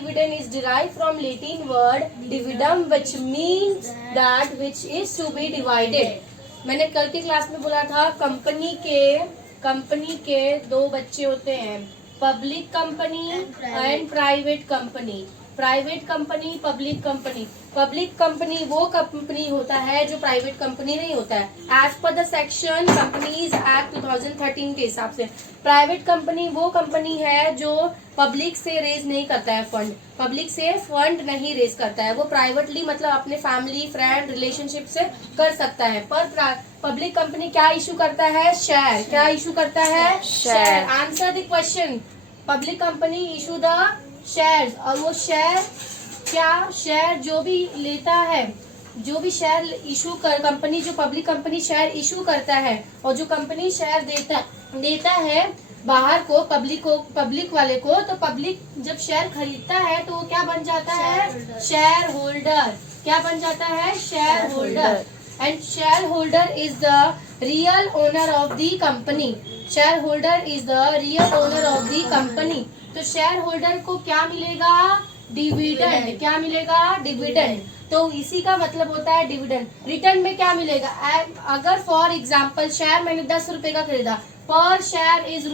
dividend is derived from Latin word dividend which means that which is to be divided. मैंने कल की class में बोला था कंपनी के दो बच्चे होते हैं, public company and private company. Private company, public company. Public company वो कंपनी होता है जो प्राइवेट कंपनी नहीं होता है. As per the section companies act 2013 के हिसाब से प्राइवेट कंपनी वो कंपनी है जो पब्लिक से रेज नहीं करता है फंड, पब्लिक से फंड नहीं रेज करता है. वो प्राइवेटली मतलब अपने फैमिली फ्रेंड रिलेशनशिप से कर सकता है. पर पब्लिक कंपनी क्या इशू करता है? शेयर. क्या इशू करता है? Share. Answer the question. Public company issue the shares. और वो शेयर जो भी लेता है, जो भी शेयर इशू कर कंपनी, जो पब्लिक कंपनी शेयर इशू करता है और जो कंपनी शेयर देता है बाहर को, पब्लिक वाले को, तो पब्लिक जब शेयर खरीदता है तो वो क्या बन जाता है? Share holder. क्या बन जाता है? Share holder. And share holder is the real owner of the company. Share holder is the real owner of the company. तो शेयर होल्डर को क्या मिलेगा? डिविडेंड. क्या मिलेगा? डिविडेंड. तो इसी का मतलब होता है डिविडेंड. रिटर्न में क्या मिलेगा? अगर फॉर एग्जाम्पल शेयर मैंने 10 रुपए का खरीदा, पर शेयर इज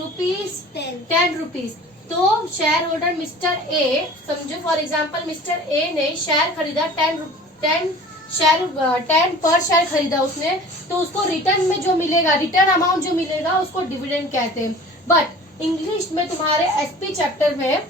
₹10, तो शेयर होल्डर मिस्टर ए, समझो फॉर एग्जाम्पल मिस्टर ए ने शेयर खरीदा 10 पर शेयर खरीदा उसने, तो उसको रिटर्न में जो मिलेगा, रिटर्न अमाउंट जो मिलेगा उसको डिविडेंड कहते हैं. बट इंग्लिश में तुम्हारे एसपी चैप्टर में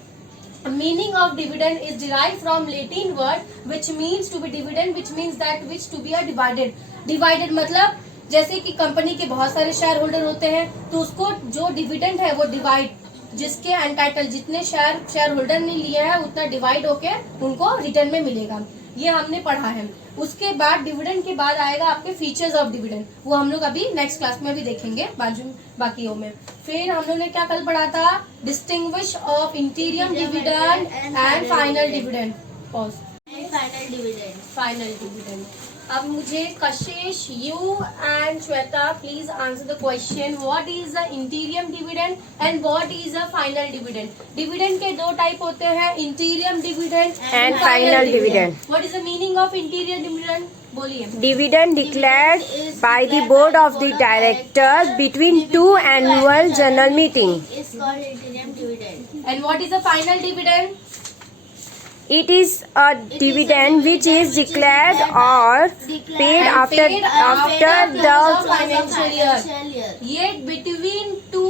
meaning of dividend is derive from Latin word which means to be dividend, which means that which to be a divided. Divided मतलब जैसे कि कंपनी के बहुत सारे शेयर होल्डर होते हैं, तो उसको जो डिविडेंड है वो डिवाइड, जिसके अनटाइटल जितने शेयर होल्डर ने लिए हैं उतना डिवाइड होके उनको रिटर्न में मिलेगा. ये हमने पढ़ा है. उसके बाद डिविडेंड के बाद आएगा आपके फीचर्स ऑफ डिविडेंड. वो हम लोग अभी नेक्स्ट क्लास में भी देखेंगे बाकियों में. फिर हम लोग ने क्या कल पढ़ा था? Distinguish of इंटीरियम dividend and final dividend. Final dividend. अब मुझे कशिश, you and Shweta please answer the question. What is the interim dividend and what is the final dividend? Dividend के दो टाइप होते हैं, इंटीरियम dividend and final dividend. What is the meaning of interior dividend? बोलिए. Dividend declared by the board of the directors between two annual general meeting is called interim dividend. And what is the final dividend? It is a dividend which is declared or paid after the financial year. ये between two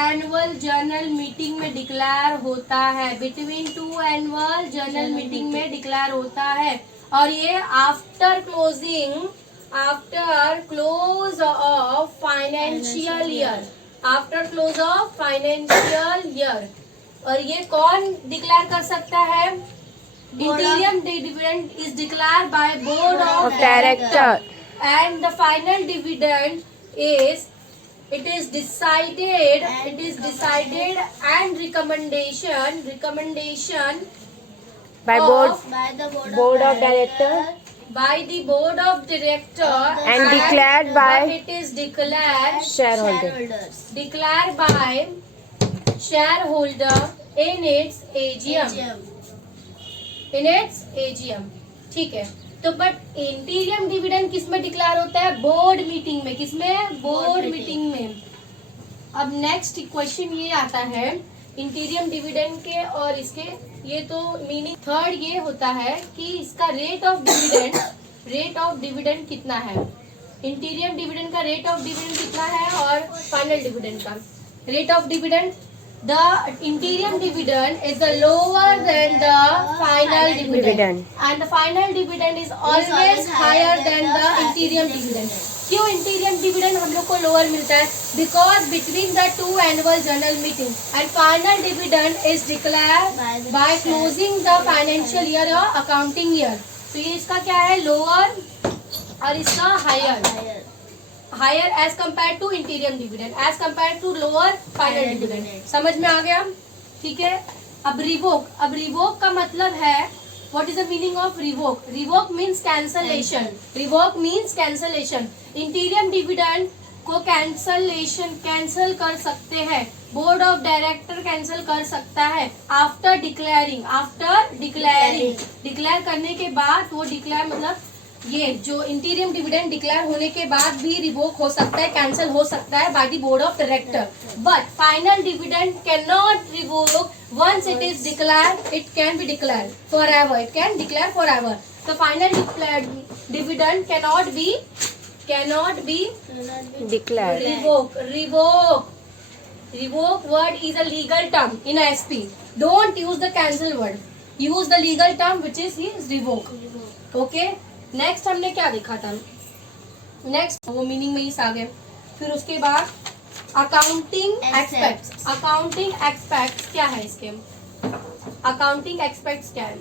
annual general meeting में declare होता है. Between two annual general meeting में declare होता है. और ये after close of financial year. After close of financial year. और ये कौन डिक्लेयर कर सकता है? Interim dividend is declare by board of director. And the final dividend is decided and recommendation by By the board of director by the board of director and declared by but it is declared shareholders. declared by shareholder in its AGM. In its AGM. ठीक है. तो but इंटीरियम dividend किस में declare होता है? Board meeting में. किसमें? Board meeting में. अब नेक्स्ट क्वेश्चन ये आता है इंटीरियम डिविडेंड के और इसके. ये तो मीनिंग थर्ड ये होता है कि इसका रेट ऑफ डिविडेंड कितना है. इंटीरियम डिविडेंड का रेट ऑफ डिविडेंड कितना है और फाइनल डिविडेंड का rate of dividend. The interim dividend is the lower than the final dividend and the final dividend is always higher than the interim dividend. क्यों interim dividend हम लोग को lower मिलता है? Because between the two annual general meeting and final dividend is declare by closing the financial year और accounting year. तो ये इसका क्या है? लोअर और इसका higher as compare to interim dividend, as compare to lower final dividend. समझ में आ गया? ठीक है. अब रिवोक का मतलब है, what is the meaning of revoke? Revoke means cancellation. Revoke means cancellation. इंटीरियम dividend को कैंसल कर सकते हैं, बोर्ड ऑफ डायरेक्टर कैंसल कर सकता है आफ्टर डिक्लेयर करने के बाद, वो डिक्लेयर मतलब ये जो इंटीरियम डिविडेंड डिक्लेयर होने के बाद भी रिवोक हो सकता है, कैंसिल हो सकता है by the board of director, but final dividend can not revoke once it is declare, it can be declare for ever, it can declare for ever. The final dividend cannot be Declared. Revoke word is a legal term in SP. Don't use the cancel word. Use the legal term which is revoke. Okay. Next हमने क्या देखा था? Next वो meaning में ही आ गए. फिर उसके बाद अकाउंटिंग एक्सपेक्ट्स. अकाउंटिंग एक्सपेक्ट्स क्या है इसके? अकाउंटिंग एक्सपेक्ट्स क्या है?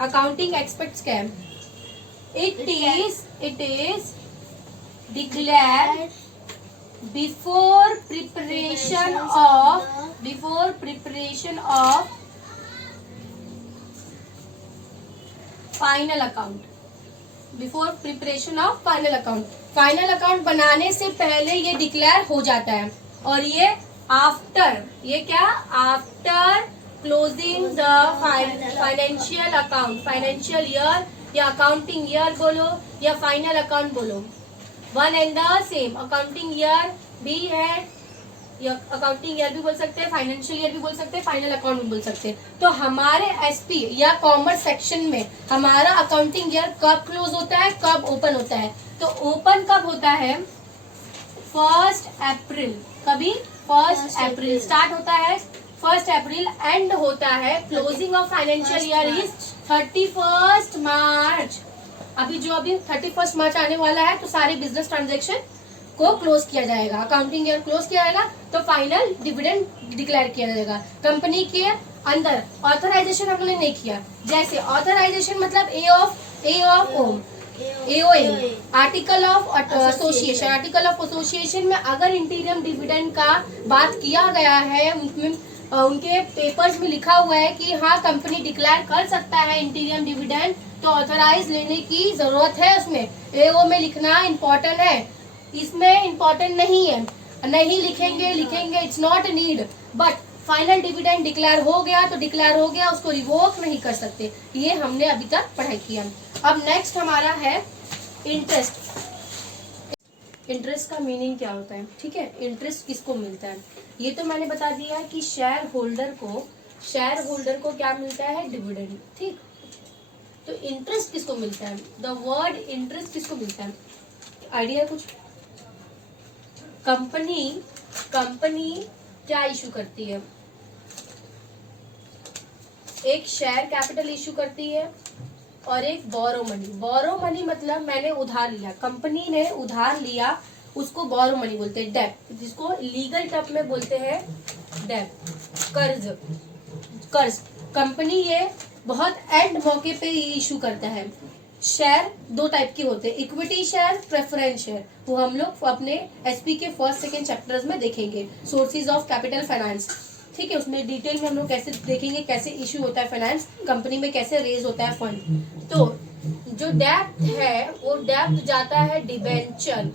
अकाउंटिंग एक्सपेक्ट्स क्या है? It is declared before preparation of final account. Before preparation of final account. Final account बनाने से पहले ये डिक्लेयर हो जाता है, और ये आफ्टर, ये क्या? After closing the financial account, financial year या अकाउंटिंग ईयर बोलो या फाइनल अकाउंट बोलो, one and the same. Accounting year भी है, या अकाउंटिंग ईयर भी बोल सकते हैं, फाइनेंशियल ईयर भी बोल सकते हैं, फाइनल अकाउंट भी बोल सकते हैं. तो हमारे एसपी या कॉमर्स सेक्शन में हमारा अकाउंटिंग ईयर कब क्लोज होता है, कब ओपन होता है? तो ओपन कब होता है? 1 अप्रैल. कभी 1 अप्रैल स्टार्ट होता है, 1 अप्रैल एंड होता है. Closing of financial year is 31 मार्च. अभी 31 मार्च आने वाला है, तो सारे बिजनेस ट्रांजेक्शन को क्लोज किया जाएगा, अकाउंटिंग ईयर क्लोज किया जाएगा, तो फाइनल डिविडेंड डिक्लेयर किया जाएगा. कंपनी के अंदर ऑथराइजेशन हम लोगों ने नहीं किया. जैसे ऑथराइजेशन मतलब AOM, article of association. Article of association में अगर इंटीरियम डिविडेंड का बात किया गया है, उनके पेपर्स में लिखा हुआ है कि हाँ कंपनी डिक्लेयर कर सकता है इंटीरियम डिविडेंड, तो ऑथराइज लेने की जरूरत है. उसमें AO में लिखना इम्पोर्टेंट है, इसमें इम्पोर्टेंट नहीं है. नहीं लिखेंगे, it's not need. But final dividend declare हो गया तो डिक्लेयर हो गया, उसको रिवोक नहीं कर सकते. ये हमने अभी तक पढ़ाई किया. अब नेक्स्ट हमारा है इंटरेस्ट. इंटरेस्ट का मीनिंग क्या होता है? ठीक है, इंटरेस्ट किसको मिलता है? ये तो मैंने बता दिया कि शेयर होल्डर को क्या मिलता है? डिविडेंड. ठीक, तो इंटरेस्ट किसको मिलता है? द वर्ड इंटरेस्ट किसको मिलता है? आइडिया कुछ? कंपनी क्या इशू करती है? एक शेयर कैपिटल इशू करती है और एक बोरो मनी. बोरो मनी मतलब मैंने उधार लिया, कंपनी ने उधार लिया, उसको बोरो मनी बोलते हैं. डेब्ट, जिसको लीगल टर्म में बोलते हैं डेब्ट, कर्ज. कंपनी ये बहुत एंड मौके पे इशू करता है. शेयर 2 टाइप के होते हैं, इक्विटी शेयर, प्रेफरेंस शेयर. वो हम लोग अपने एसपी के 1st 2nd चैप्टर्स में देखेंगे. सोर्सेज ऑफ कैपिटल फाइनेंस, ठीक है, उसमें डिटेल में हम लोग कैसे देखेंगे कैसे इशू होता है फाइनेंस, कंपनी में कैसे रेज होता है फंड. तो जो डेब्ट है वो डेब्ट जाता है डिबेंचर.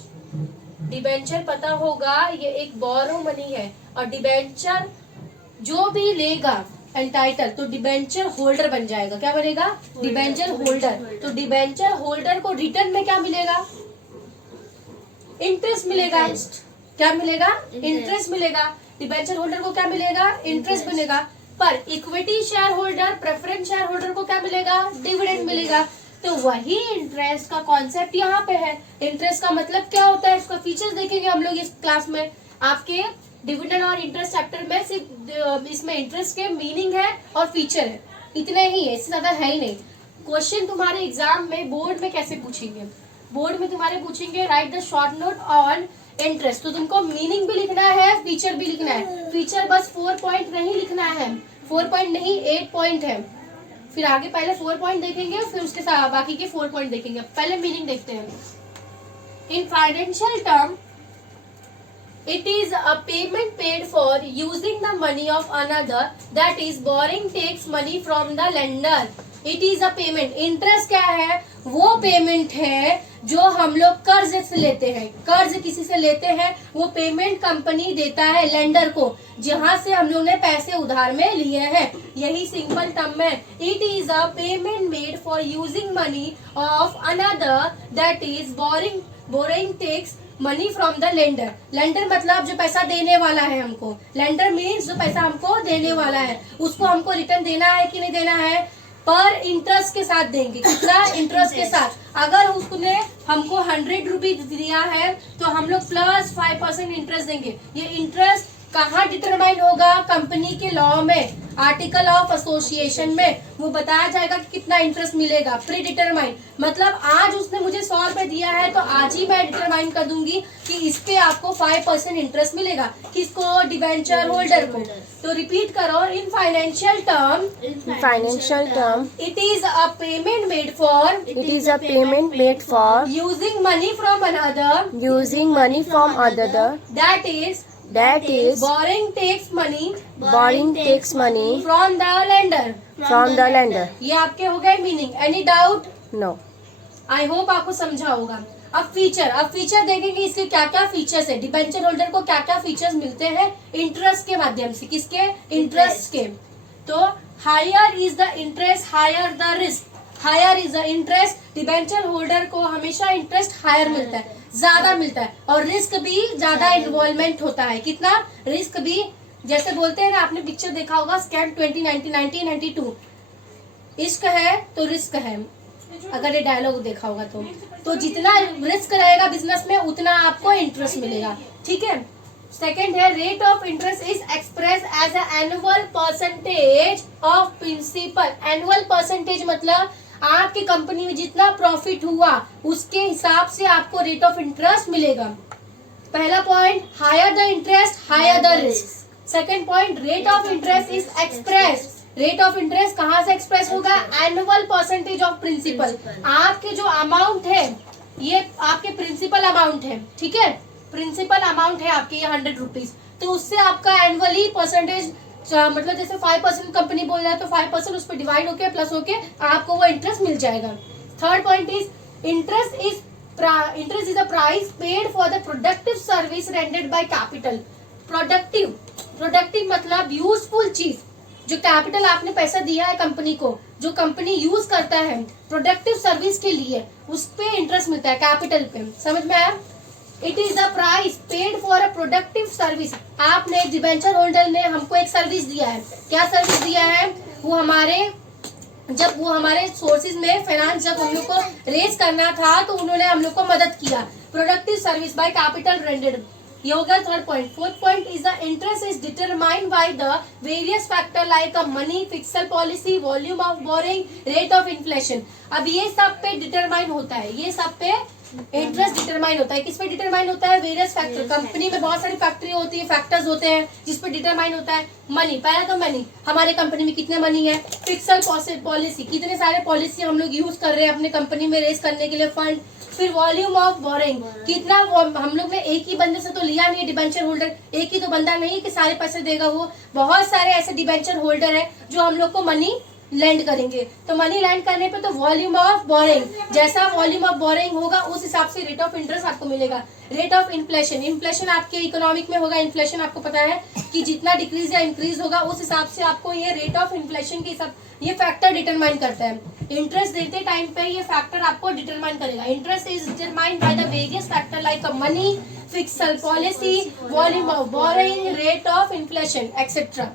डिबेंचर पता होगा, ये एक बोरो मनी है. और डिबेंचर जो भी लेगा एंटाइटल, तो डिबेंचर होल्डर बन जाएगा. क्या बनेगा? Debenture holder. तो डिबेंचर होल्डर को रिटर्न में क्या मिलेगा? इंटरेस्ट मिलेगा. क्या मिलेगा? इंटरेस्ट मिलेगा. डिबेंचर होल्डर को क्या मिलेगा? इंटरेस्ट मिलेगा. पर equity share holder, preference share holder को क्या मिलेगा? डिविडेंड मिलेगा. तो वही इंटरेस्ट का कॉन्सेप्ट यहाँ पे है. इंटरेस्ट का मतलब क्या होता है, इसका फीचर्स देखेंगे हम लोग इस क्लास में. आपके डिविडेंड और इंटरेस्ट चैप्टर में सिर्फ इसमें इंटरेस्ट के मीनिंग है और फीचर है, इतने ही है, इससे ज्यादा है ही नहीं. क्वेश्चन तुम्हारे एग्जाम में बोर्ड में कैसे पूछेंगे? बोर्ड में तुम्हारे पूछेंगे right the short note on interest. तो तुमको मीनिंग भी लिखना है, फीचर भी लिखना है. फीचर बस 4 पॉइंट नहीं लिखना है, 4 पॉइंट नहीं 8 पॉइंट है. फिर आगे पहले 4 पॉइंट देखेंगे, फिर उसके साथ बाकी के 4 पॉइंट देखेंगे. पहले मीनिंग देखते हैं. In financial term it is a payment paid for using the money of another, that is borrowing takes money from the lender. It is a payment. Interest क्या है? वो पेमेंट है जो हम लोग कर्ज से लेते हैं। कर्ज किसी से लेते हैं, वो पेमेंट कंपनी देता है लेंडर को, जहां से हम लोग ने पैसे उधार में लिए हैं। यही सिंपल टर्म है। It is a payment made for using money of another, that is borrowing. Borrowing takes money from the lender. Lender मतलब जो पैसा देने वाला है हमको। लेंडर मीन्स जो पैसा हमको देने वाला है, उसको हमको रिटर्न देना है कि नहीं देना है? पर इंटरेस्ट के साथ देंगे। कितना? इंटरेस्ट के साथ। अगर उसने हमको 100 रुपीज दिया है तो हम लोग प्लस 5% इंटरेस्ट देंगे। ये इंटरेस्ट कहाँ डिटरमाइन होगा? कंपनी के लॉ में, आर्टिकल ऑफ एसोसिएशन में वो बताया जाएगा कि कितना इंटरेस्ट मिलेगा। प्री डिटरमाइन मतलब आज उसने मुझे 100 रुपए दिया है तो आज ही मैं डिटरमाइन कर दूंगी कि इस पे आपको 5% इंटरेस्ट मिलेगा। किसको? डिबेंचर होल्डर को। तो रिपीट करो, in financial term it is a payment made for using money from another, that is borrowing takes money from the lender। ये आपके हो गए meaning. Any doubt? No. I hope आपको समझा होगा। अब फीचर देखेंगे, इसके क्या क्या फीचर्स है। डिबेंचर होल्डर को क्या क्या फीचर्स मिलते हैं इंटरेस्ट के माध्यम से। किसके? इंटरेस्ट के। तो higher is the interest, higher the risk. Higher is the interest, debenture holder को हमेशा इंटरेस्ट हायर मिलता है, ज्यादा मिलता है, और रिस्क भी ज्यादा इन्वॉल्वमेंट होता है। कितना? रिस्क भी। जैसे बोलते हैं ना, आपने पिक्चर देखा होगा स्कैम 1992, इश्क है तो रिस्क है। अगर ये डायलॉग देखा होगा तो जितना रिस्क रहेगा बिजनेस में उतना आपको इंटरेस्ट मिलेगा। ठीक है। सेकेंड है, rate of interest is express as annual percentage of principal. Annual percentage मतलब आपकी कंपनी में जितना प्रॉफिट हुआ उसके हिसाब से आपको रेट ऑफ इंटरेस्ट मिलेगा। पहला point, higher the interest higher the risk. Second point, rate of interest is express. Rate of interest कहाँ से एक्सप्रेस होगा? Annual percentage of principal. आपके जो अमाउंट है ये आपके प्रिंसिपल अमाउंट है। ठीक है, प्रिंसिपल अमाउंट है आपके ये 100 रुपीज, तो उससे आपका एनुअली परसेंटेज मतलब जैसे 5% कंपनी बोल रहा है तो 5% उस पर डिवाइड होके प्लस होके आपको वो इंटरेस्ट मिल जाएगा। Third point is interest is the price paid for the productive service rendered by capital. Productive मतलब यूजफुल चीज। जो कैपिटल आपने पैसा दिया है कंपनी को, जो कंपनी यूज करता है प्रोडक्टिव सर्विस के लिए, उस पे इंटरेस्ट मिलता है, कैपिटल पे। समझ में आया? It is the price paid for a productive service. आपने डिबेंचर होल्डर ने हमको एक सर्विस दिया है। क्या सर्विस दिया है? वो हमारे सोर्सेज में फाइनेंस जब हम लोग को रेज करना था तो उन्होंने हम लोग को मदद किया। Productive service by capital rendered. ये हो गया third point. Fourth point is the interest is determined by the various factor like a money, pixel policy, volume of boring, rate of inflation. अब ये सब पे डिटरमाइन होता है, ये सब पे इंटरेस्ट डिटरमाइन होता है। किस पे डिटरमाइन होता है? Various factor. कंपनी में बहुत सारी फैक्ट्री होती है, फैक्टर्स होते हैं जिस पे डिटरमाइन होता है। मनी, पहला तो मनी, हमारे कंपनी में कितने मनी है। फिक्सल पॉलिसी, कितने सारे पॉलिसी हम लोग यूज कर रहे हैं अपने कंपनी में रेज करने के लिए फंड। फिर वॉल्यूम ऑफ बोरिंग, कितना हम लोग ने एक ही बंदे से तो लिया नहीं, डिबेंचर होल्डर एक ही तो बंदा नहीं है कि सारे पैसे देगा वो। बहुत सारे ऐसे डिबेंचर होल्डर है जो हम लोग को मनी लैंड करेंगे। तो मनी लैंड करने पे तो वॉल्यूम ऑफ बोरिंग, जैसा वॉल्यूम ऑफ बोरिंग होगा उस हिसाब से रेट ऑफ इंटरेस्ट आपको मिलेगा। रेट ऑफ इन्फ्लेशन, इन्फ्लेशन आपके इकोनॉमिक में होगा। इन्फ्लेशन आपको पता है कि जितना डिक्रीज या इंक्रीज होगा उस हिसाब से आपको ये रेट ऑफ इन्फ्लेशन के हिसाब ये फैक्टर डिटरमाइन करता है। इंटरेस्ट देते टाइम पे ये फैक्टर आपको डिटरमाइन करेगा। Interest is determined by the various factor like money, pixel policy, volume of boring, rate of inflation etcetera.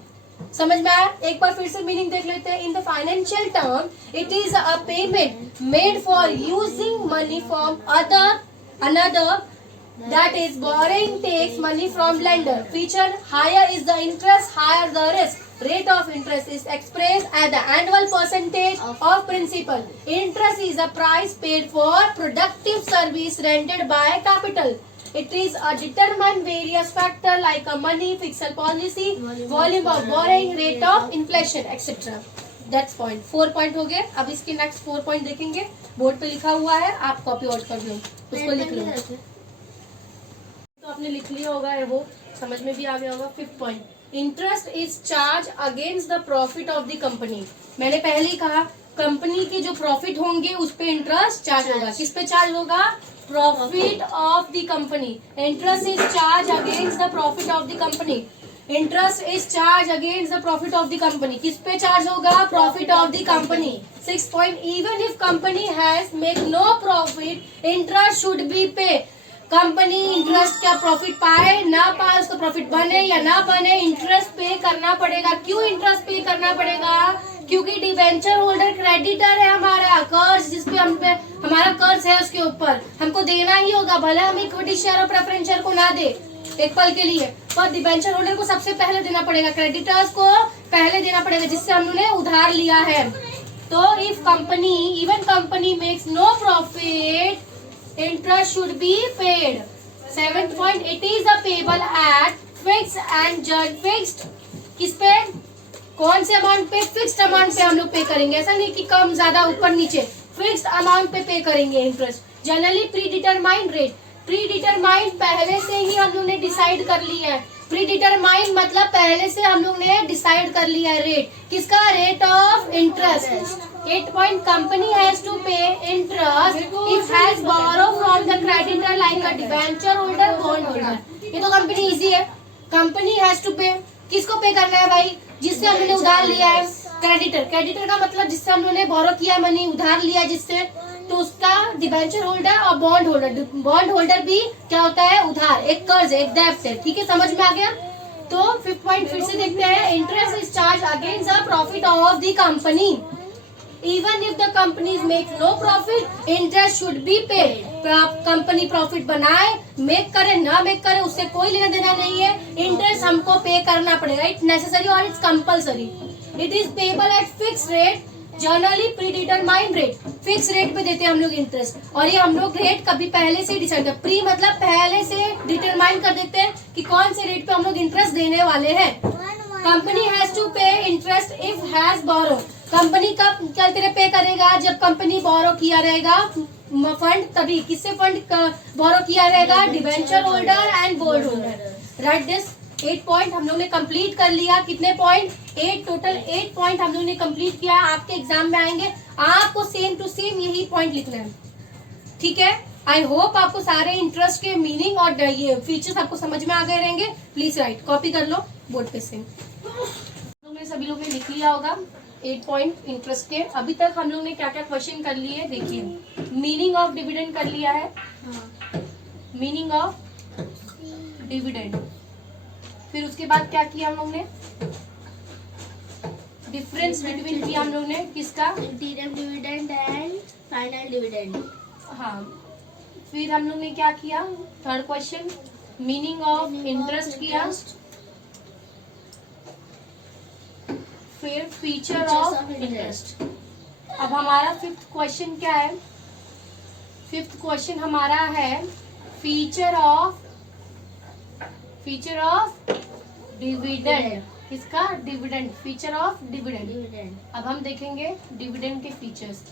समझ में आया? एक बार फिर से मीनिंग देख लेते हैं। In the financial term it is a payment made for using money from another, that is borrowing takes money from lender. Feature, higher is the interest, higher the risk. Rate of interest is expressed as the annual percentage of principal. Interest is the price paid for productive service rendered by capital. It is a determined various factor like a money, fiscal policy, volume of borrowing, rate of inflation, etc. That's point. 4 point हो गए। अब इसके next 4 point देखेंगे। Board पे लिखा हुआ है, आप कॉपी आउट कर लो, उसको लिख लो। तो आपने लिख लिया होगा, वो समझ में भी आ गया होगा। 5th point, interest is charge against the profit of the company. मैंने पहले ही कहा कंपनी के जो प्रॉफिट होंगे उस पे इंटरेस्ट चार्ज होगा। किस पे चार्ज होगा? Profit of the company. Interest is charge against the profit of the company. Interest is charge against the profit of the company. किस पे चार्ज होगा? Profit of the company. 6 point, even if company has make no profit interest should be pay. Company interest क्या profit पाए ना पाए, उसका profit बने या ना बने, इंटरेस्ट पे करना पड़ेगा। क्यों इंटरेस्ट पे करना पड़ेगा? क्योंकि डिवेंचर होल्डर क्रेडिटर है हमारा, कर्ज जिसपे हम पे हमारा कर्ज है उसके ऊपर हमको देना ही होगा, भले हम इक्विटी शेयर और प्रेफरेंस शेयर को ना दे एक पल के लिए, पर डिवेंचर होल्डर को सबसे पहले देना पड़ेगा, क्रेडिटर्स को पहले देना पड़ेगा जिससे हमने उधार लिया है। तो if company, even company makes no profit, interest should be paid. 7th point, it is a payable at fixed and जज फिक्स्ड। किस पे? कौन से अमाउंट पे? फिक्स्ड अमाउंट पे हम लोग पे करेंगे, ऐसा नहीं कि कम ज्यादा ऊपर नीचे, फिक्स्ड अमाउंट पे करेंगे interest. Generally pre determined rate, pre determined पहले से ही हम लोग ने डिसाइड कर ली है। प्री डिटरमाइंड मतलब पहले से हम लोग ने डिसाइड कर लिया है रेट, किसका? Rate of interest. 8 point, company has to pay interest if has borrow from the creditor like a debenture holder, bond holder. ये तो कंपनी इजी है, कंपनी हैज टू पे। किसको पे करना है भाई? जिससे हमने उधार लिया है, क्रेडिटर। क्रेडिटर का मतलब जिससे हम लोगों ने बोरो किया मनी, उधार लिया जिससे, तो उसका डिबेंचर होल्डर और बॉन्ड होल्डर। बॉन्ड होल्डर भी क्या होता है? उधार, एक कर्ज है, एक डेब्ट है। ठीक है, समझ में आ गया? तो 5th पॉइंट फिर से देखते हैं। Interest is charge against the profit of the company. Even if the company make no profit, interest should be paid. Company profit बनाए, मेक करे ना मेक करे, उससे कोई लेना देना नहीं है, इंटरेस्ट हमको पे करना पड़ेगा। इट्स नेसेसरी और it's compulsory. It is payable eight fix rate, generally pre determined rate. Fix rate पे देते हैं हम लोग इंटरेस्ट, और ये हम लोग रेट कभी पहले से डिसाइड कर, प्री मतलब पहले से डिटरमाइन कर देते हैं कि कौन से रेट पे हम लोग इंटरेस्ट देने वाले हैं। Company has to pay interest if has borrow. Company कब क्या तेरे पे करेगा? जब कंपनी बोरो किया रहेगा फंड, तभी। किससे फंड बोरो किया रहेगा? Debenture holder and bond holder. Right this. 8 point हम लोग ने कंप्लीट कर लिया। कितने पॉइंट? 8, टोटल 8 पॉइंट हम लोग ने कंप्लीट किया। आपके एग्जाम में आएंगे, आपको सेम टू सेम यही पॉइंट लिखना है। ठीक है, आई होप आपको सारे इंटरेस्ट के मीनिंग और ये फीचर्स आपको समझ में आ गए रहेंगे। प्लीज राइट, कॉपी कर लो बोर्ड पे से। सभी लोग ने लिख लिया होगा 8 पॉइंट इंटरेस्ट के। अभी तक हम लोग ने क्या क्या क्वेश्चन कर लिए देखिए। मीनिंग ऑफ डिविडेंड कर लिया है, मीनिंग ऑफ डिविडेंड। फिर उसके बाद क्या किया हम लोग ने? डिफरेंस बिटवीन किया हम लोग ने, किसका? इंटीरियम डिविडेंड एंड फाइनल डिविडेंड। हाँ, फिर हम लोग ने क्या किया? 3rd question, meaning of interest किया। फिर फीचर ऑफ इंटरेस्ट। अब हमारा 5th क्वेश्चन क्या है? 5th क्वेश्चन हमारा है फीचर ऑफ डिविडेंड। किसका? Dividend, feature of dividend. अब हम देखेंगे डिविडेंड के फीचर्स।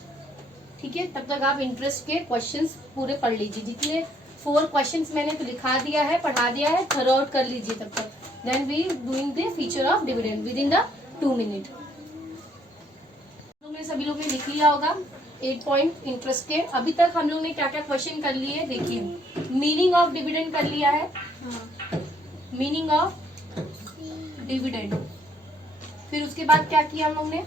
ठीक है, तब तक आप इंटरेस्ट के क्वेश्चंस पूरे पढ़ लीजिए। जितने 4 क्वेश्चंस मैंने तो लिखा दिया है, पढ़ा दिया है, थरो आउट कर लीजिए तब तक। Then we doing the feature of dividend within the 2 minute. सभी लोग ने लिख लिया होगा 8 पॉइंट इंटरेस्ट के। अभी तक हम लोग ने क्या क्या क्वेश्चन कर लिए देखिए। मीनिंग ऑफ डिविडेंड कर लिया है, मीनिंग ऑफ डिविडेंड। फिर उसके बाद क्या किया हम लोग ने?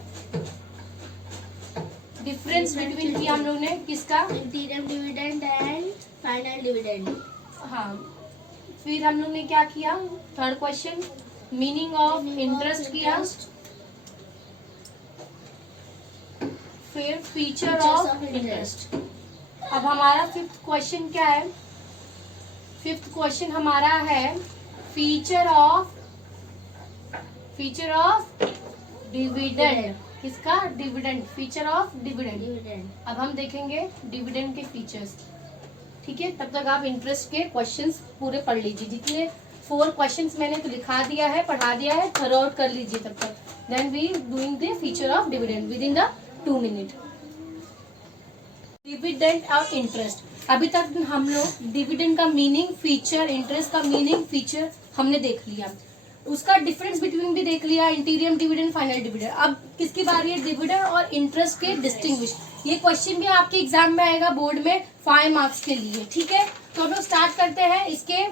डिफरेंस बिटवीन किया हम लोग ने, किसका? इंटीरियम डिविडेंड एंड फाइनल डिविडेंड। हाँ, फिर हम लोग ने क्या किया? 3rd question, meaning of interest किया। फिर फीचर ऑफ इंटरेस्ट। अब हमारा 5th क्वेश्चन क्या है? 5th क्वेश्चन हमारा है फीचर ऑफ डिविडेंड। किसका? Dividend, feature of dividend. अब हम देखेंगे डिविडेंड के फीचर्स। ठीक है, तब तक आप इंटरेस्ट के क्वेश्चंस पूरे पढ़ लीजिए। जितने 4 क्वेश्चंस मैंने तो लिखा दिया है, पढ़ा दिया है, थरो आउट कर लीजिए तब तक। Then we doing the feature of dividend within the 2 minute. Dividend और इंटरेस्ट। अभी तक हम लोग डिविडेंड का मीनिंग, फीचर, इंटरेस्ट का मीनिंग, फीचर हमने देख लिया। उसका डिफरेंस बिटवीन भी देख लिया, इंटीरियम डिविडेंड, फाइनल डिविडेंड। अब किसकी बारी है? डिविडेंड और इंटरेस्ट के डिस्टिंग्विश। ये क्वेश्चन भी आपके एग्जाम में आएगा बोर्ड में 5 मार्क्स के लिए, ठीक है। तो हम लोग स्टार्ट करते हैं। इसके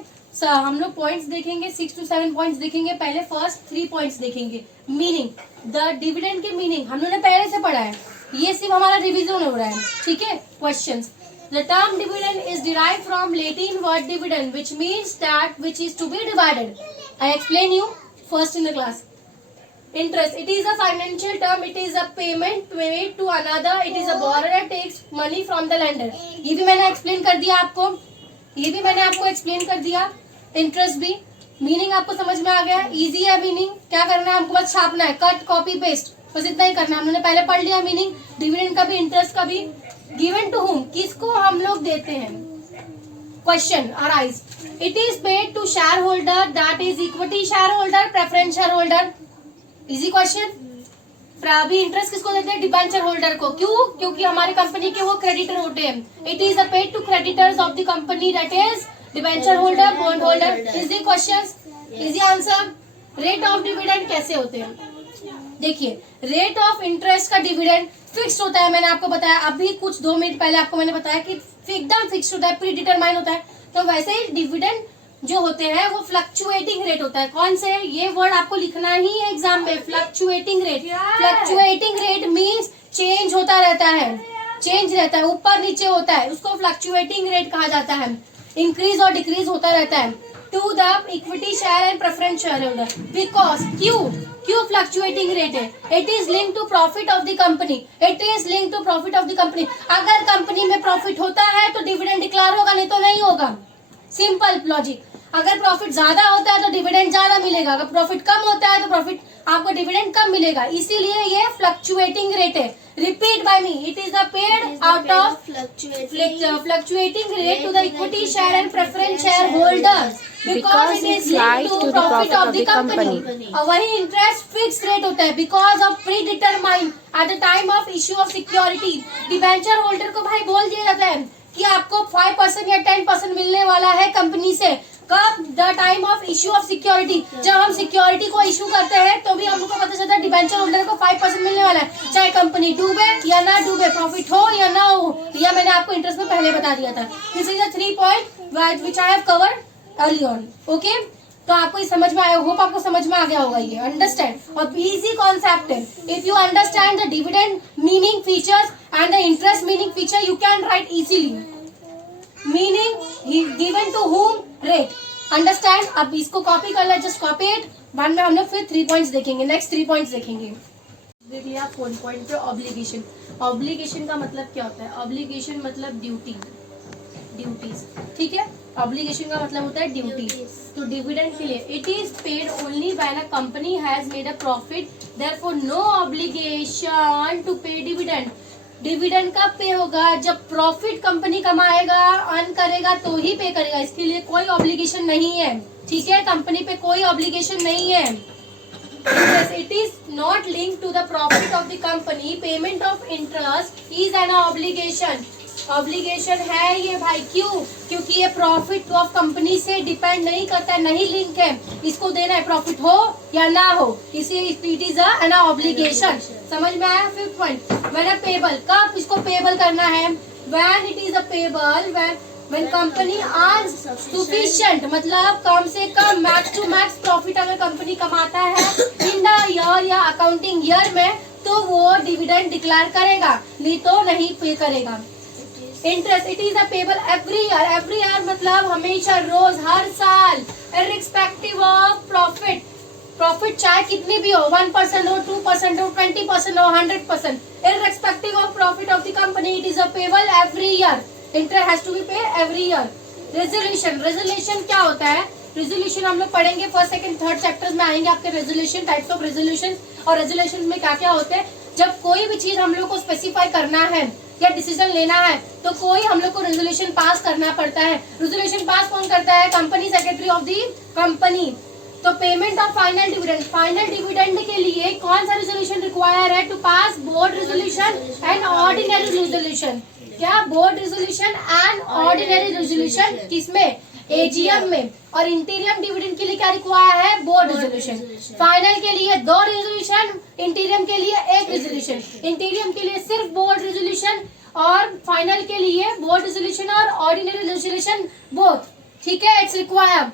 हम लोग पॉइंट्स देखेंगे, 6 to 7 पॉइंट्स देखेंगे। पहले फर्स्ट 3 पॉइंट्स देखेंगे। मीनिंग, द डिविडेंड के मीनिंग हम लोगों ने पहले से पढ़ा है, ये सिर्फ हमारा रिविजन हो रहा है, ठीक है। Questions, the term dividend is derived from Latin word dividend, which means that which is to be divided. I explain you first in the class. Interest, it is a financial term. It is a payment made to another. It is a borrower takes money from the lender. ये भी मैंने explain कर दिया आपको, ये भी मैंने आपको एक्सप्लेन कर दिया। इंटरेस्ट भी, मीनिंग आपको समझ में आ गया। इजी है मीनिंग, क्या करना है आपको? बस छापना है, कट कॉपी पेस्ट, बस इतना ही करना है। हमने पहले पढ़ लिया मीनिंग डिविडेंड का भी, इंटरेस्ट का भी। गिवन टू हुम, किसको हम लोग देते हैं? Question arise, it is paid to share holder, that is equity share holder, preference share holder. Easy question. अभी इंटरेस्ट किसको देते हैं? डिबेंचर होल्डर को। क्यों? क्योंकि हमारे कंपनी के वो क्रेडिटर होते हैं। It is paid to creditors of the company, that is debenture holder, bond holder. Easy question, easy answer. Rate of dividend कैसे होते हैं? देखिए, रेट ऑफ इंटरेस्ट का डिविडेंड फिक्स्ड होता है, मैंने आपको बताया अभी कुछ 2 मिनट पहले आपको मैंने बताया कि एकदम फिक्स्ड होता है, प्री डिटरमाइन होता है। तो वैसे ही डिविडेंड जो होते हैं वो फ्लक्चुएटिंग रेट होता है। कौन से? ये वर्ड आपको लिखना ही है एग्जाम में, fluctuating rate. Fluctuating rate means change होता रहता है, चेंज रहता है, ऊपर नीचे होता है, उसको फ्लक्चुएटिंग रेट कहा जाता है। इंक्रीज और डिक्रीज होता रहता है। To the equity share and preference share holder, because क्यों फ्लक्चुएटिंग रेट है? It is link to profit of the company, it is link to profit of the company. अगर कंपनी में प्रॉफिट होता है तो डिविडेंड डिक्लेयर होगा, नहीं तो नहीं होगा। Simple logic. अगर प्रॉफिट ज्यादा होता है तो डिविडेंड ज्यादा मिलेगा, अगर प्रॉफिट कम होता है तो प्रॉफिट आपको डिविडेंड कम मिलेगा, इसीलिए ये फ्लक्चुएटिंग रेट है। Repeat by me, it is paid out of fluctuating rate to the equity share and preference share holders because it is linked to profit of the company. और वही interest fix rate होता है because of predetermined at the time of issue of security. Debenture holder को भाई बोल दिया जाता है कि आपको 5% या 10% मिलने वाला है कंपनी से। कब? The time of issue of security. जब हम सिक्योरिटी को इश्यू करते हैं तो भी हमको पता चलता है डिबेंचर होल्डर को 5% मिलने वाला है, चाहे कंपनी डूबे या ना डूबे, प्रॉफिट हो या ना हो। या मैंने आपको इंटरेस्ट में पहले बता दिया था। This is the 3 point which I have covered early on. Okay, तो आपको ये समझ में आया, होप आपको समझ में आ गया होगा ये। अंडरस्टैंड, और इजी कॉन्सेप्ट है। If you understand the dividend meaning features and the interest meaning feature, you can write easily. Meaning given to whom, rate, understand. अब इसको कॉपी कर ले, जस्ट कॉपी इट। बाद में हम लोग फिर 3 पॉइंट्स देखेंगे, नेक्स्ट 3 पॉइंट्स देखेंगे। देख लिया 4 पॉइंट पे ऑब्लिगेशन। ऑब्लिगेशन का मतलब क्या होता है? ऑब्लिगेशन मतलब ड्यूटी, ड्यूटीज, ठीक है। ऑब्लिगेशन का मतलब होता है ड्यूटी। तो डिविडेंड के लिए, it is paid only when a company has made a profit, therefore no obligation to pay dividend. Dividend कब पे होगा? जब प्रॉफिट कंपनी कमाएगा, अर्न करेगा तो ही पे करेगा, इसके लिए कोई ऑब्लिगेशन नहीं है, ठीक है। कंपनी पे कोई ऑब्लिगेशन नहीं है। It is not link to the profit of the company, payment of interest is an obligation. Obligation है ये भाई, क्यों? क्योंकि ये प्रॉफिट ऑफ कंपनी से डिपेंड नहीं करता है, नहीं लिंक है, इसको देना है प्रॉफिट हो या ना हो, इसे इट इज एन ऑब्लिगेशन। समझ में आया? 5th point, when a payable, कब इसको पेबल करना है? When it is a payable when company earns sufficient, मतलब कम से कम मैक्स टू मैक्स प्रॉफिट अगर कंपनी कमाता है इन द ईयर या अकाउंटिंग ईयर में, तो वो डिविडेंड डिक्लेयर करेगा, नहीं तो नहीं पे करेगा। Interest, it is a payable every year, every year मतलब हमेशा, रोज, हर साल, इररिस्पेक्टिव ऑफ प्रॉफिट। प्रॉफिट चाहे कितनी भी हो, 1% हो, 2% हो, 20% हो, 100%, irrespective of profit of the company, it is a payable every year. Interest has to be paid every year. Resolution, resolution क्या होता है? रेजोल्यूशन हम लोग पढ़ेंगे 1st, 2nd, 3rd चैप्टर्स में आएंगे आपके रेजोल्यूशन, टाइप्स ऑफ रेजोल्यूशन। और रेजोल्यूशन में क्या क्या होते हैं? जब कोई भी चीज हम लोग को स्पेसिफाई करना है या डिसीजन लेना है तो कोई हम लोग को रेजोल्यूशन पास करना पड़ता है। रेजोल्यूशन पास कौन करता है? Company secretary of the company. तो payment of final dividend, final dividend के लिए कौन सा रेजोल्यूशन रिक्वायर है? To pass board resolution and ordinary resolution. क्या? Board resolution and ordinary resolution. किसमें? एजीएम में। और इंटीरियम डिविडेंड के लिए क्या रिक्वायर है? Board resolution. फाइनल के लिए 2 रेजोल्यूशन, इंटीरियम के लिए 1 रेजोल्यूशन। इंटीरियम के लिए सिर्फ बोर्ड रेजोल्यूशन और फाइनल के लिए बोर्ड रेजोल्यूशन और ऑर्डिनरी रेजोल्यूशन बोथ। ठीक है, इट्स रिक्वायर्ड।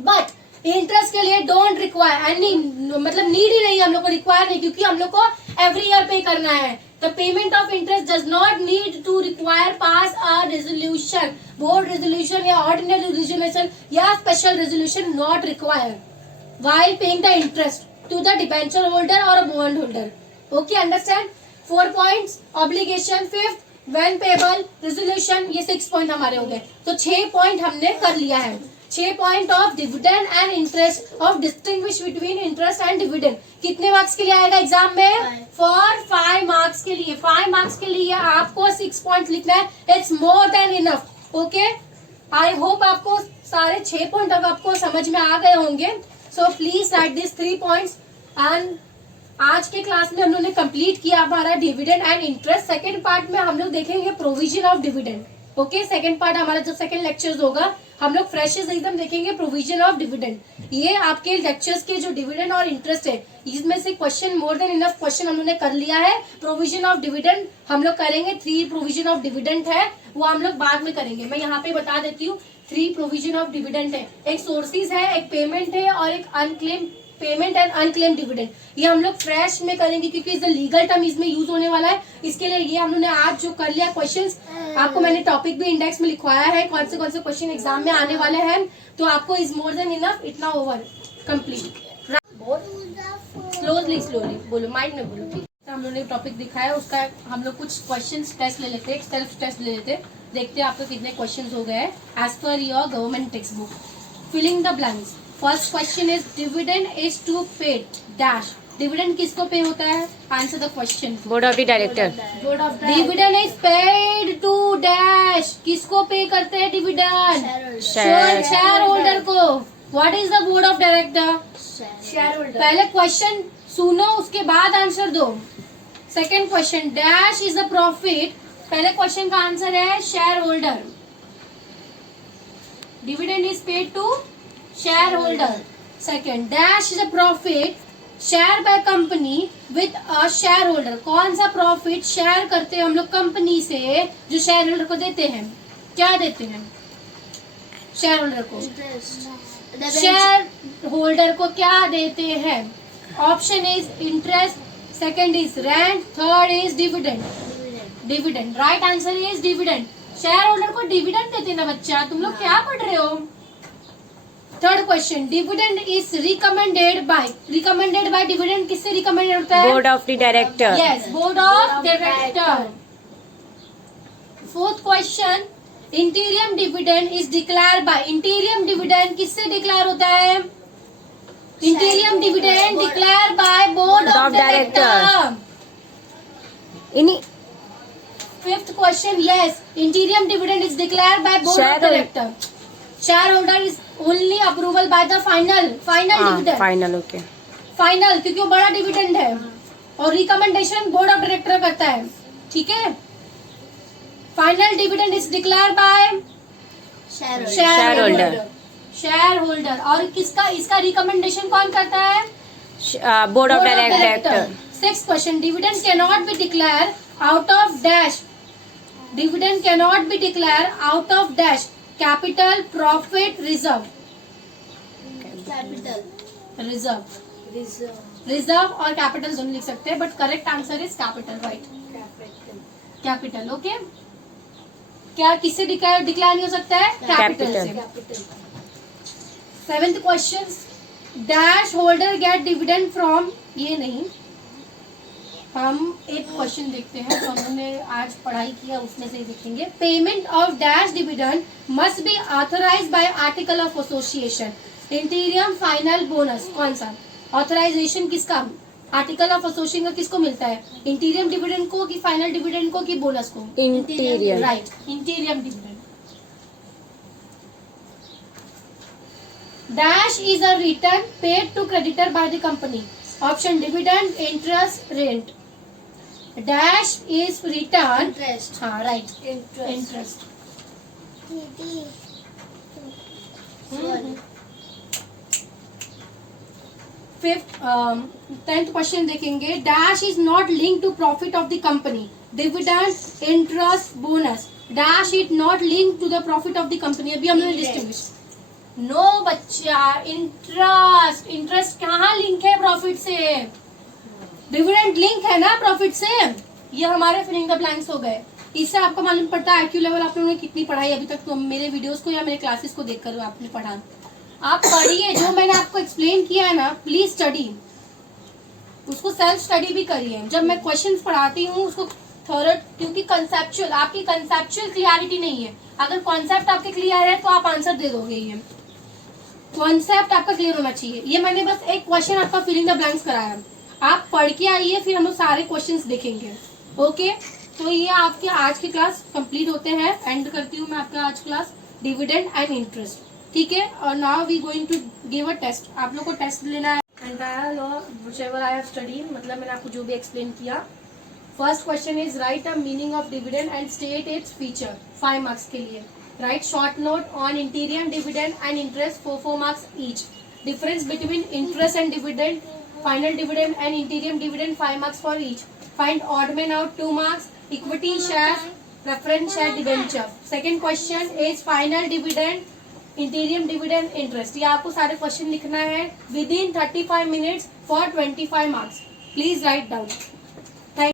बट इंटरेस्ट के लिए डोंट रिक्वायर एनी, मतलब नीड ही नहीं, हम लोग को रिक्वायर नहीं, क्योंकि हम लोग को एवरी ईयर पे करना है। The payment of interest does not need to require pass a resolution, board resolution या ऑर्डिनरी रेजोल्यूशन या special resolution not required while paying the interest to the debenture holder और bond holder. Okay, understand? 4 points, obligation 5th, when payable, resolution, ये 6 point हमारे हो गए। तो 6 point हमने कर लिया है। 6 point of dividend and interest, of distinguish between interest and dividend. कितने मार्क्स के लिए आएगा एग्जाम में? फॉर 5 मार्क्स के लिए। 5 मार्क्स के लिए आपको 6 पॉइंट लिखना है। It's more than enough. Okay, I hope आपको सारे 6 पॉइंट अब आपको समझ में आ गए होंगे। So please right this 3 points. And आज के क्लास में हम लोग ने कंप्लीट किया हमारा dividend and interest. Second part में हम लोग देखेंगे provision of dividend. Okay, second part हमारा जो सेकेंड लेक्चर होगा, हम लोग फ्रेशेस एकदम देखेंगे प्रोविजन ऑफ डिविडेंड। ये आपके लेक्चर्स के जो डिविडेंड और इंटरेस्ट है, इसमें से question more than enough question हम लोग ने कर लिया है। प्रोविजन ऑफ डिविडेंड हम लोग करेंगे, 3 प्रोविजन ऑफ डिविडेंड है, वो हम लोग बाद में करेंगे। मैं यहाँ पे बता देती हूँ, 3 प्रोविजन ऑफ डिविडेंड है। एक सोर्सेज है, एक पेमेंट है और एक unclaim payment and unclaim dividend. ये हम लोग फ्रेश में करेंगे क्योंकि इस लीगल टर्म इसमें यूज होने वाला है। इसके लिए ये हम लोगों ने आज जो कर लिया क्वेश्चंस, आपको मैंने टॉपिक भी इंडेक्स में लिखवाया है, कौन से क्वेश्चन एग्जाम में आने वाले हैं। तो आपको इज मोर देन इनफ, इतना ओवर कंप्लीट। स्लोली बोलो, माइंड में बोलो। ठीक है, हम लोगों ने टॉपिक दिखाया, उसका हम लोग कुछ क्वेश्चन टेस्ट ले लेते, सेल्फ टेस्ट ले लेते, देखते हैं आपको कितने क्वेश्चन हो गए as per your government text book. Filling the blanks. First question is dividend is to paid dash. Dividend किसको पे होता है? Answer the question. Board of the director. Board of dividend is paid to dash. किसको पे करते हैं dividend? Share holder को। What is the board of director? Share holder. पहले question सुनो, उसके बाद आंसर दो। Second question, dash is the profit. पहले क्वेश्चन का आंसर है share holder. Dividend is paid to shareholder. Second, dash is a profit share by company with a shareholder. कौन सा प्रॉफिट शेयर करते हैं हम लोग कंपनी से, जो शेयर होल्डर को देते हैं? क्या देते हैं शेयर होल्डर को? शेयर होल्डर को क्या देते हैं? Option is interest, second is rent, third is dividend. Dividend, right answer is dividend. Share holder को डिविडेंड देते हैं ना बच्चा, तुम लोग क्या पढ़ रहे हो? Third question, dividend is recommended by dividend किससे रिकमेंडेड होता है? Board of the director. Yes, board of director. Fourth question, इंटीरियम dividend is declare bye. इंटीरियम dividend किससे डिक्लेयर होता है? Interim dividend declare by board of director. Fifth question, yes, इंटीरियम dividend is declare by board of director. Share holder is only approval by the final dividend. Final, okay, final क्योंकि वो बड़ा dividend है, और recommendation board of director करता है। ठीक है, final dividend is declare bye share holder. और किसका, इसका रिकमेंडेशन कौन करता है? Board of director. Sixth question, dividend can not be declare out of dash. Dividend can not be declare out of dash, capital, profit, reserve. Reserve और capital दोनों लिख सकते हैं, but correct answer is capital, right? Capital. Okay, क्या किससे declare नहीं हो सकता है? कैपिटल से। Seventh question, dash holder gate dividend from. ये नहीं, हम एक क्वेश्चन देखते हैं जो हमने आज पढ़ाई किया, उसमें से देखेंगे। Payment of dash dividend must be authorised bye article of association. इंटीरियम, final, bonus, कौन सा? ऑथराइजेशन किसका? आर्टिकल ऑफ एसोसिएशन का किसको मिलता है? इंटीरियम डिविडेंड को कि फाइनल डिविडेंड को कि बोनस को? Interim, right, interim dividend. Dash is a return paid to creditor by the company. Option dividend, interest, rent. Dash is return, interest. हाँ, right, interest. Fifth 10th question देखेंगे. Dash is not link to profit of the company. Dividend, interest, bonus. Dash is not link to the profit of the company. अभी हमने distinguish. No बच्चा, interest कहाँ link है profit से? Dividend link है ना profit से. ये हमारे फिलिंग द ब्लैंक्स हो गए. इससे आपको मालूम पड़ता है IQ लेवल आप लोगों ने कितनी पढ़ाई अभी तक. तो मेरे वीडियोस को या मेरे क्लासेस को देखकर आपने पढ़ा. आप पढ़िए, जो मैंने आपको एक्सप्लेन किया है ना, प्लीज स्टडी उसको. सेल्फ स्टडी भी करिए. जब मैं क्वेश्चंस पढ़ाती हूँ उसको थॉरट, क्योंकि कंसेप्चुअल, आपकी कंसेप्चुअल क्लियरिटी नहीं है. अगर कॉन्सेप्ट आपके क्लियर है तो आप आंसर दे दोगे. ये कॉन्सेप्ट आपका क्लियर होना चाहिए. ये मैंने बस एक क्वेश्चन आपका फिलिंग द ब्लैंक्स कराया. आप पढ़ के आइए, फिर हम लोग सारे क्वेश्चंस देखेंगे. ओके, तो ये आपके आज की क्लास कंप्लीट होते हैं. एंड करती हूँ मैं आपका आज क्लास डिविडेंड एंड इंटरेस्ट. ठीक है. और now we going to give a test. आप लोग को टेस्ट लेना है. Entire law whichever I have study, मतलब मैंने आपको जो भी एक्सप्लेन किया. First question is write a meaning of dividend and state its feature. 5 marks के लिए. Write short note on interim dividend and interest 4 marks each. Difference between interest and dividend, final dividend and interim dividend 5 marks for each. Find odd man out 2 marks. Equity share, preference share, debenture. Second question is final dividend, interim dividend, interest. ये आपको सारे question लिखना है within 35 minutes for 25 marks. Please write down.